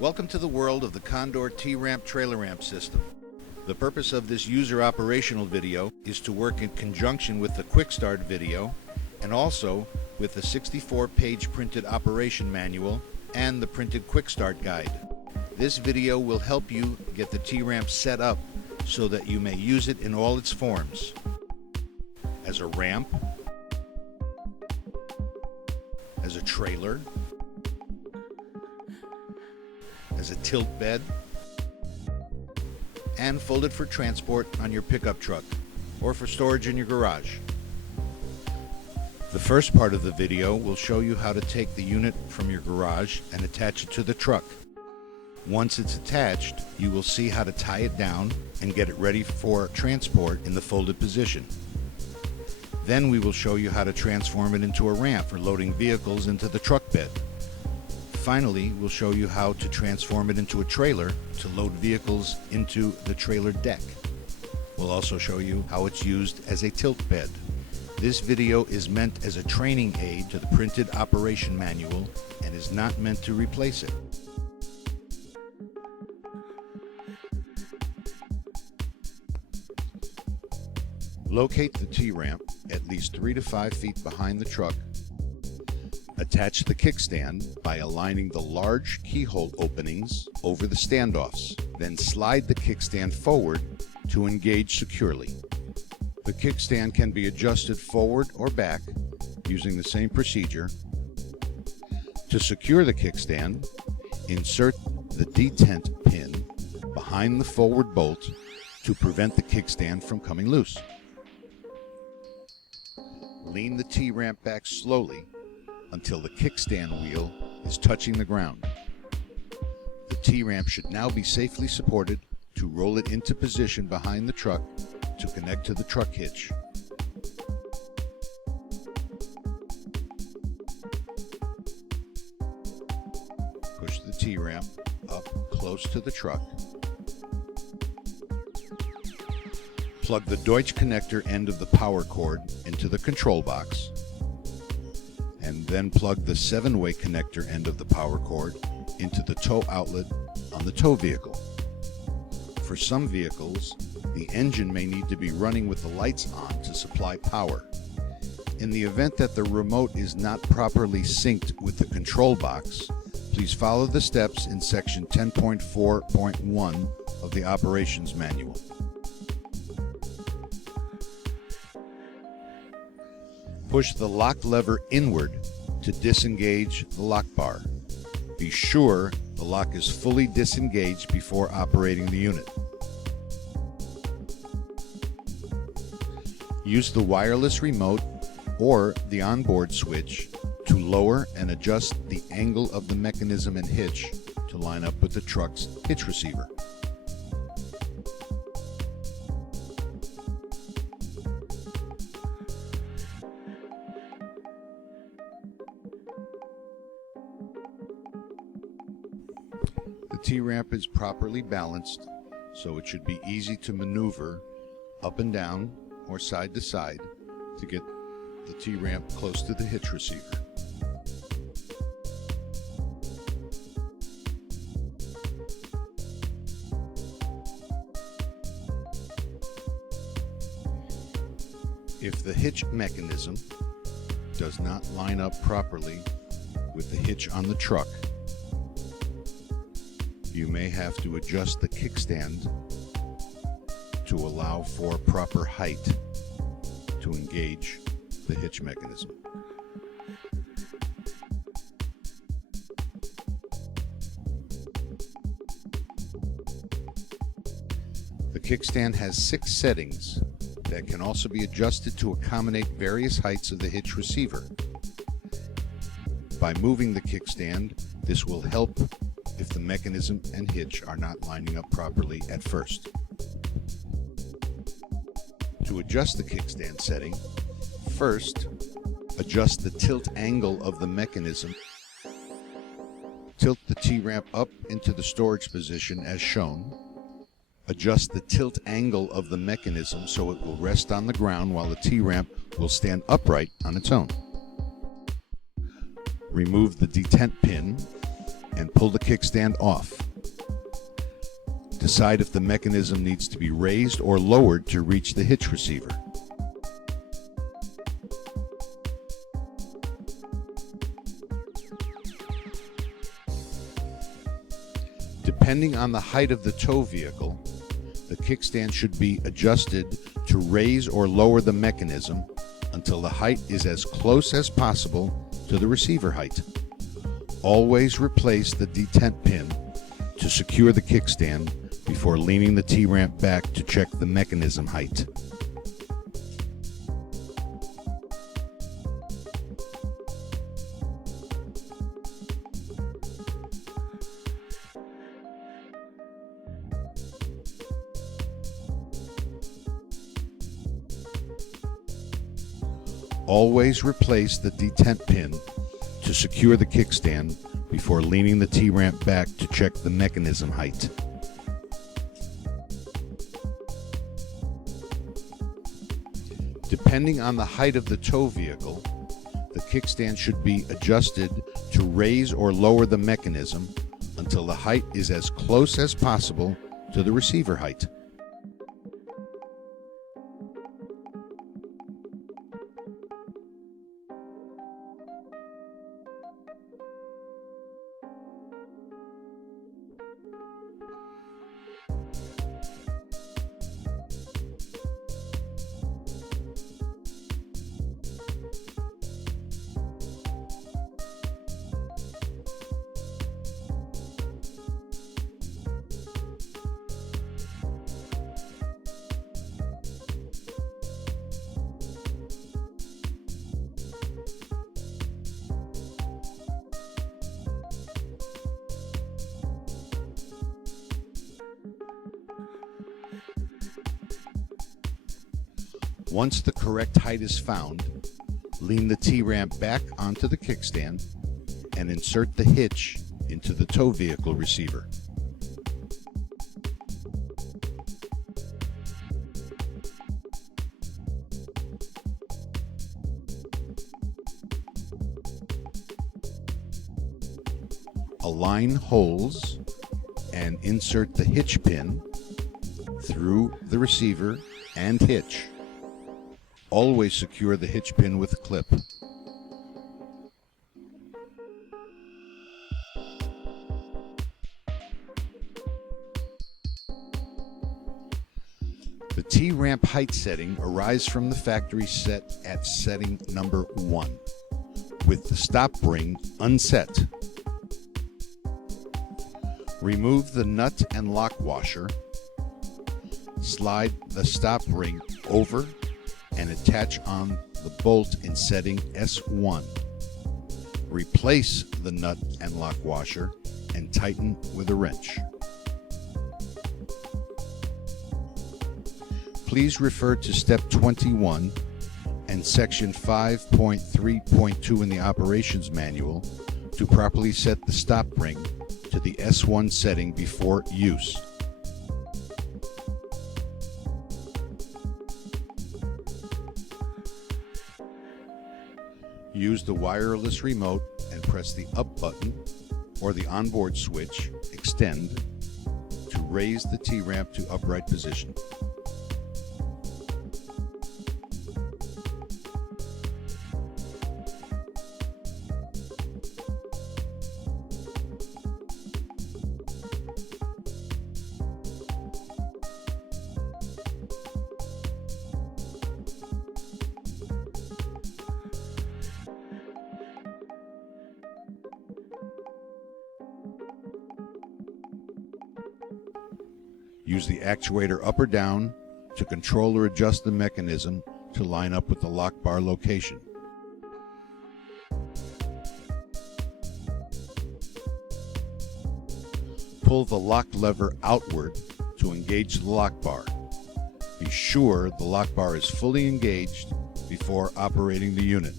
Welcome to the world of the Condor T-Ramp trailer ramp system. The purpose of this user operational video is to work in conjunction with the Quick Start video and also with the 64-page printed operation manual and the printed Quick Start guide. This video will help you get the T-Ramp set up so that you may use it in all its forms. As a ramp, as a trailer, as a tilt bed, and folded for transport on your pickup truck or for storage in your garage. The first part of the video will show you how to take the unit from your garage and attach it to the truck. Once it's attached, you will see how to tie it down and get it ready for transport in the folded position. Then we will show you how to transform it into a ramp for loading vehicles into the truck bed. Finally, we'll show you how to transform it into a trailer to load vehicles into the trailer deck. We'll also show you how it's used as a tilt bed. This video is meant as a training aid to the printed operation manual and is not meant to replace it. Locate the T-Ramp at least 3 to 5 feet behind the truck. Attach the kickstand by aligning the large keyhole openings over the standoffs. Then slide the kickstand forward to engage securely. The kickstand can be adjusted forward or back using the same procedure. To secure the kickstand, insert the detent pin behind the forward bolt to prevent the kickstand from coming loose. Lean the T-Ramp back slowly until the kickstand wheel is touching the ground. The T-Ramp should now be safely supported to roll it into position behind the truck to connect to the truck hitch. Push the T-Ramp up close to the truck. Plug the Deutsch connector end of the power cord into the control box, and then plug the 7-way connector end of the power cord into the tow outlet on the tow vehicle. For some vehicles, the engine may need to be running with the lights on to supply power. In the event that the remote is not properly synced with the control box, please follow the steps in section 10.4.1 of the operations manual. Push the lock lever inward to disengage the lock bar. Be sure the lock is fully disengaged before operating the unit. Use the wireless remote or the onboard switch to lower and adjust the angle of the mechanism and hitch to line up with the truck's hitch receiver. The T-Ramp is properly balanced, so it should be easy to maneuver up and down or side to side to get the T-Ramp close to the hitch receiver. If the hitch mechanism does not line up properly with the hitch on the truck, you may have to adjust the kickstand to allow for proper height to engage the hitch mechanism. The kickstand has 6 settings that can also be adjusted to accommodate various heights of the hitch receiver. By moving the kickstand, this will help if the mechanism and hitch are not lining up properly at first. To adjust the kickstand setting, first, adjust the tilt angle of the mechanism. Tilt the T-Ramp up into the storage position as shown. Adjust the tilt angle of the mechanism so it will rest on the ground while the T-Ramp will stand upright on its own. Remove the detent pin and pull pull the kickstand off. Decide if the mechanism needs to be raised or lowered to reach the hitch receiver. Depending on the height of the tow vehicle, the kickstand should be adjusted to raise or lower the mechanism until the height is as close as possible to the receiver height. Always replace the detent pin to secure the kickstand before leaning the T-ramp back to check the mechanism height. Always replace the detent pin to secure the kickstand before leaning the T-ramp back to check the mechanism height. Depending on the height of the tow vehicle, the kickstand should be adjusted to raise or lower the mechanism until the height is as close as possible to the receiver height. Once the correct height is found, lean the T-ramp back onto the kickstand and insert the hitch into the tow vehicle receiver. Align holes and insert the hitch pin through the receiver and hitch. Always secure the hitch pin with a clip. The T-ramp height setting arrives from the factory set at setting number 1, with the stop ring unset. Remove the nut and lock washer, slide the stop ring over and attach on the bolt in setting S1. Replace the nut and lock washer and tighten with a wrench. Please refer to step 21 and section 5.3.2 in the operations manual to properly set the stop ring to the S1 setting before use. Use the wireless remote and press the up button or the onboard switch, extend, to raise the T-ramp to upright position. Use the actuator up or down to control or adjust the mechanism to line up with the lock bar location. Pull the lock lever outward to engage the lock bar. Be sure the lock bar is fully engaged before operating the unit.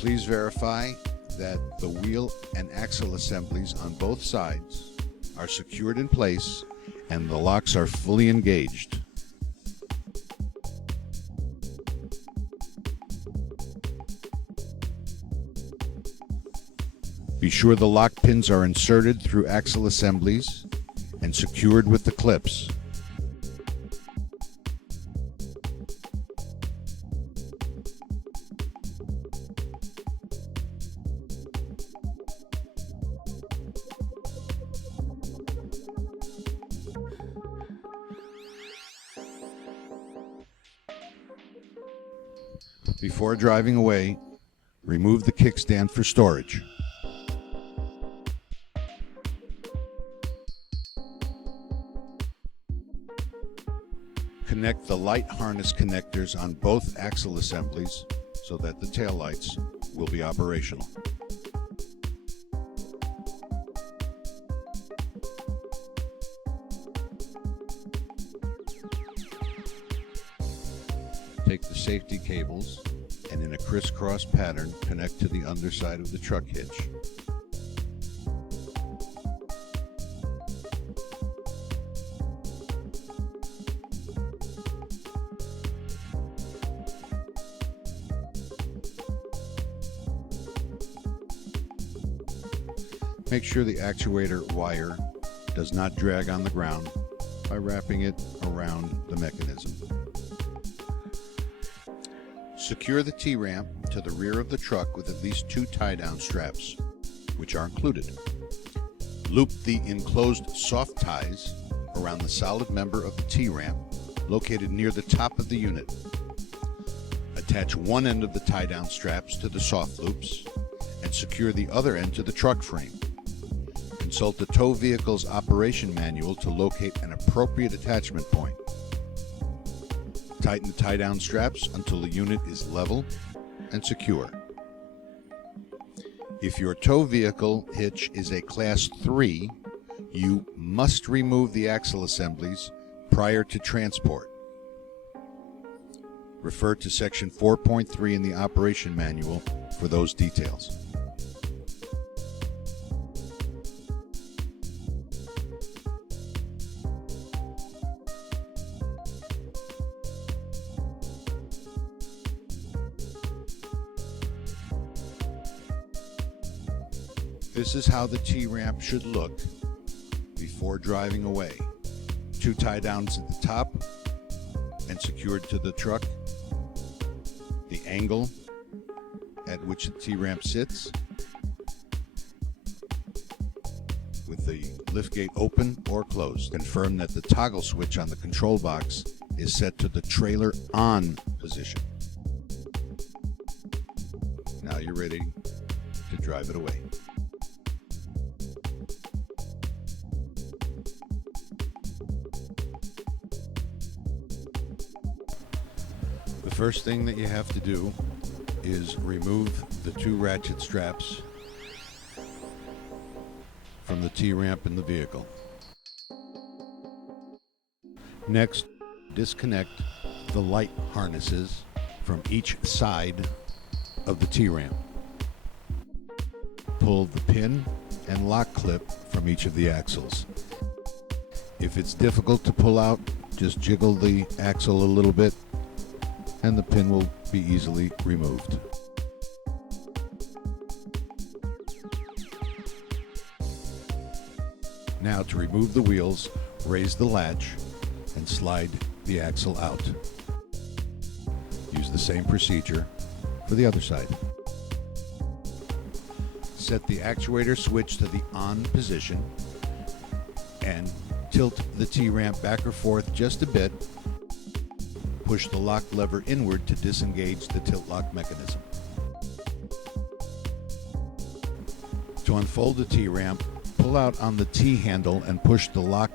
Please verify that the wheel and axle assemblies on both sides are secured in place and the locks are fully engaged. Be sure the lock pins are inserted through axle assemblies and secured with the clips. Before driving away, remove the kickstand for storage. Connect the light harness connectors on both axle assemblies so that the taillights will be operational. Take the safety cables and in a crisscross pattern connect to the underside of the truck hitch. Make sure the actuator wire does not drag on the ground by wrapping it around the mechanism. Secure the T-ramp to the rear of the truck with at least 2 tie-down straps, which are included. Loop the enclosed soft ties around the solid member of the T-ramp located near the top of the unit. Attach one end of the tie-down straps to the soft loops and secure the other end to the truck frame. Consult the tow vehicle's operation manual to locate an appropriate attachment point. Tighten the tie-down straps until the unit is level and secure. If your tow vehicle hitch is a Class 3, you must remove the axle assemblies prior to transport. Refer to Section 4.3 in the operation manual for those details. This is how the T-ramp should look before driving away. 2 tie-downs at the top and secured to the truck. The angle at which the T-ramp sits with the liftgate open or closed. Confirm that the toggle switch on the control box is set to the trailer on position. Now you're ready to drive it away. The first thing that you have to do is remove the 2 ratchet straps from the T-ramp in the vehicle. Next, disconnect the light harnesses from each side of the T-ramp. Pull the pin and lock clip from each of the axles. If it's difficult to pull out, just jiggle the axle a little bit and the pin will be easily removed. Now to remove the wheels, raise the latch and slide the axle out. Use the same procedure for the other side. Set the actuator switch to the on position and tilt the T-ramp back or forth just a bit. Push the lock lever inward to disengage the tilt lock mechanism. To unfold the T-ramp, pull out on the T-handle and push the lock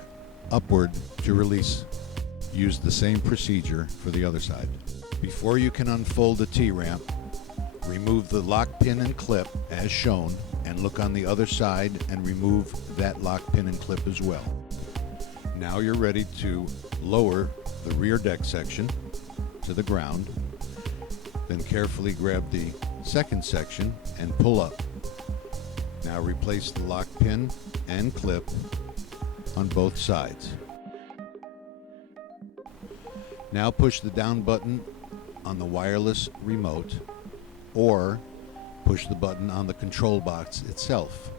upward to release. Use the same procedure for the other side. Before you can unfold the T-ramp, remove the lock pin and clip as shown and look on the other side and remove that lock pin and clip as well. Now you're ready to lower the rear deck section to the ground, then carefully grab the second section and pull up. Now replace the lock pin and clip on both sides. Now push the down button on the wireless remote or Push the button on the control box itself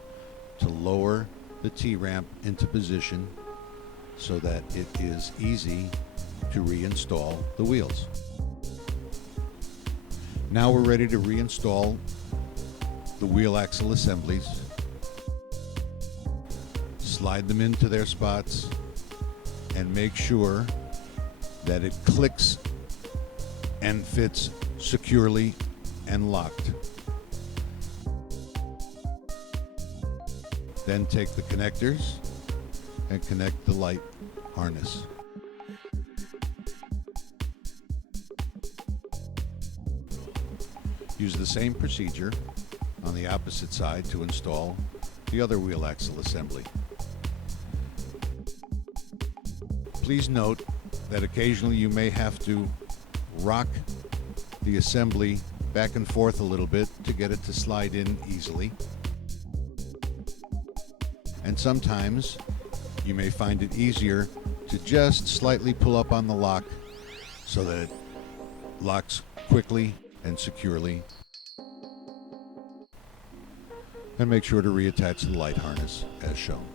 to lower the T-ramp into position so that it is easy to reinstall the wheels. Now we're ready to reinstall the wheel axle assemblies. Slide them into their spots and make sure that it clicks and fits securely and locked. Then take the connectors and connect the light harness. Use the same procedure on the opposite side to install the other wheel axle assembly. Please note that occasionally you may have to rock the assembly back and forth a little bit to get it to slide in easily. And sometimes you may find it easier to just slightly pull up on the lock so that it locks quickly and securely. And make sure to reattach the light harness as shown.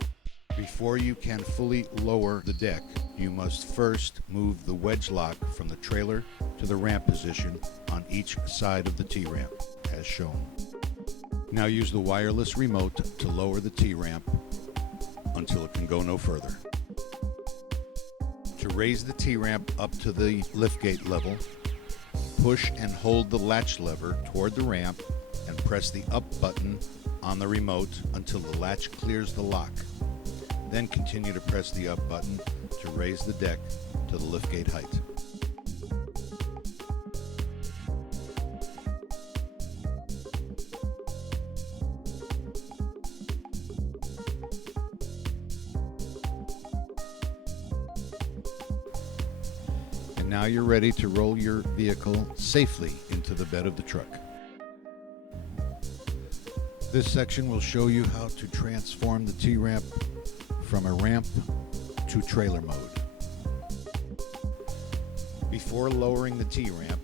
Before you can fully lower the deck, you must first move the wedge lock from the trailer to the ramp position on each side of the T-ramp, as shown. Now use the wireless remote to lower the T-ramp until it can go no further. To raise the T-ramp up to the liftgate level, push and hold the latch lever toward the ramp and press the up button on the remote until the latch clears the lock. Then continue to press the up button to raise the deck to the liftgate height. And now you're ready to roll your vehicle safely into the bed of the truck. This section will show you how to transform the T-ramp from a ramp to trailer mode. Before lowering the T-ramp,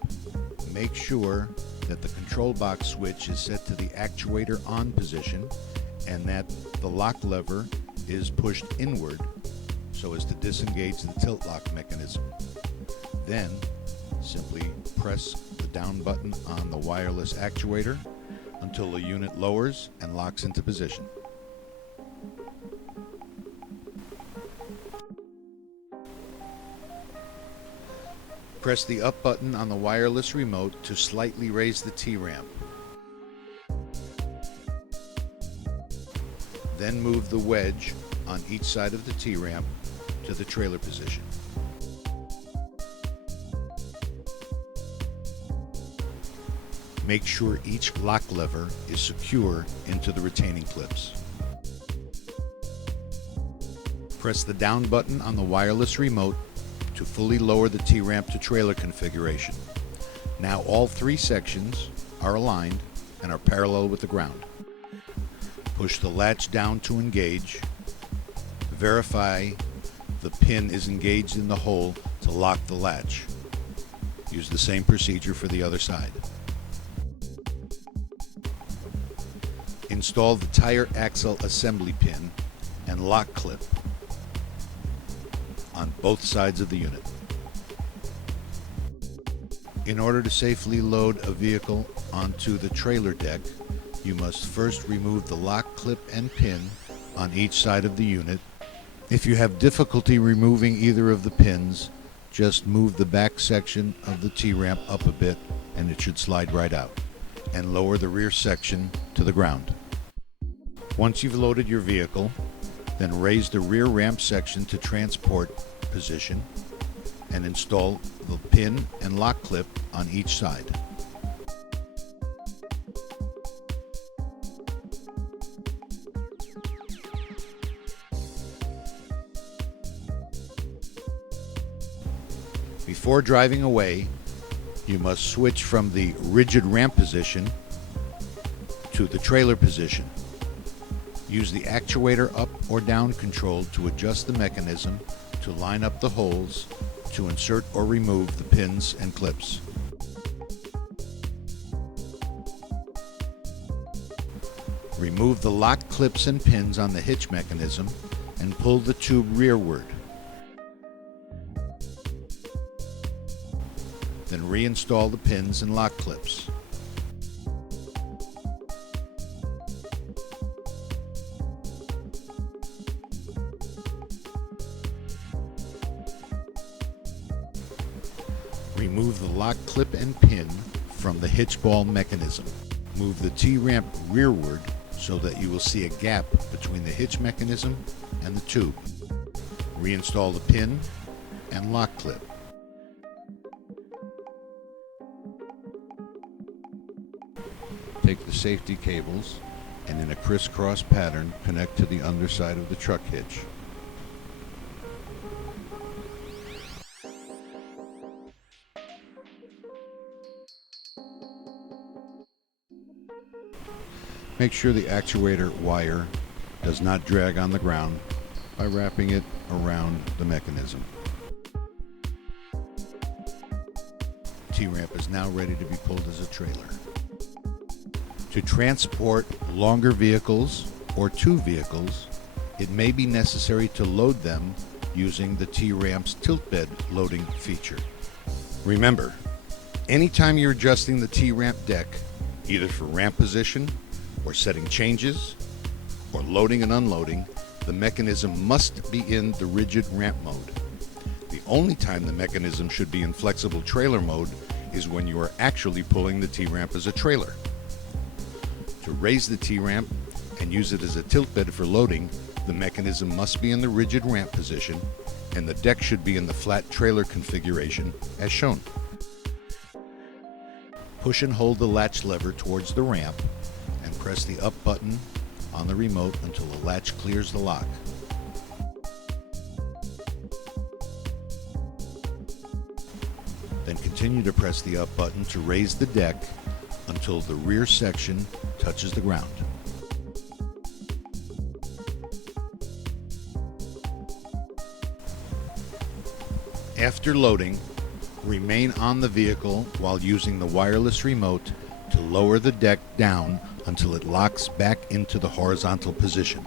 make sure that the control box switch is set to the actuator on position and that the lock lever is pushed inward so as to disengage the tilt lock mechanism. Then simply press the down button on the wireless actuator until the unit lowers and locks into position. Press the up button on the wireless remote to slightly raise the T-ramp. Then move the wedge on each side of the T-ramp to the trailer position. Make sure each lock lever is secure into the retaining clips. Press the down button on the wireless remote to fully lower the T-ramp to trailer configuration. Now all three sections are aligned and are parallel with the ground. Push the latch down to engage. Verify the pin is engaged in the hole to lock the latch. Use the same procedure for the other side. Install the tire axle assembly pin and lock clip on both sides of the unit. In order to safely load a vehicle onto the trailer deck, you must first remove the lock clip and pin on each side of the unit. If you have difficulty removing either of the pins, just move the back section of the T-ramp up a bit and it should slide right out, and lower the rear section to the ground. Once you've loaded your vehicle, then raise the rear ramp section to transport position and install the pin and lock clip on each side. Before driving away, you must switch from the rigid ramp position to the trailer position. Use the actuator up or down control to adjust the mechanism to line up the holes to insert or remove the pins and clips. Remove the lock clips and pins on the hitch mechanism and pull the tube rearward. Then reinstall the pins and lock clips. Remove the lock clip and pin from the hitch ball mechanism. Move the T-ramp rearward so that you will see a gap between the hitch mechanism and the tube. Reinstall the pin and lock clip. Take the safety cables and in a crisscross pattern connect to the underside of the truck hitch. Make sure the actuator wire does not drag on the ground by wrapping it around the mechanism. T-ramp is now ready to be pulled as a trailer. To transport longer vehicles or two vehicles, it may be necessary to load them using the T-ramp's tilt bed loading feature. Remember, anytime you're adjusting the T-ramp deck, either for ramp position or setting changes, or loading and unloading, the mechanism must be in the rigid ramp mode. The only time the mechanism should be in flexible trailer mode is when you are actually pulling the T-ramp as a trailer. To raise the T-ramp and use it as a tilt bed for loading, the mechanism must be in the rigid ramp position and the deck should be in the flat trailer configuration as shown. Push and hold the latch lever towards the ramp and press the up button on the remote until the latch clears the lock. Then continue to press the up button to raise the deck until the rear section touches the ground. After loading, remain on the vehicle while using the wireless remote to lower the deck down until it locks back into the horizontal position.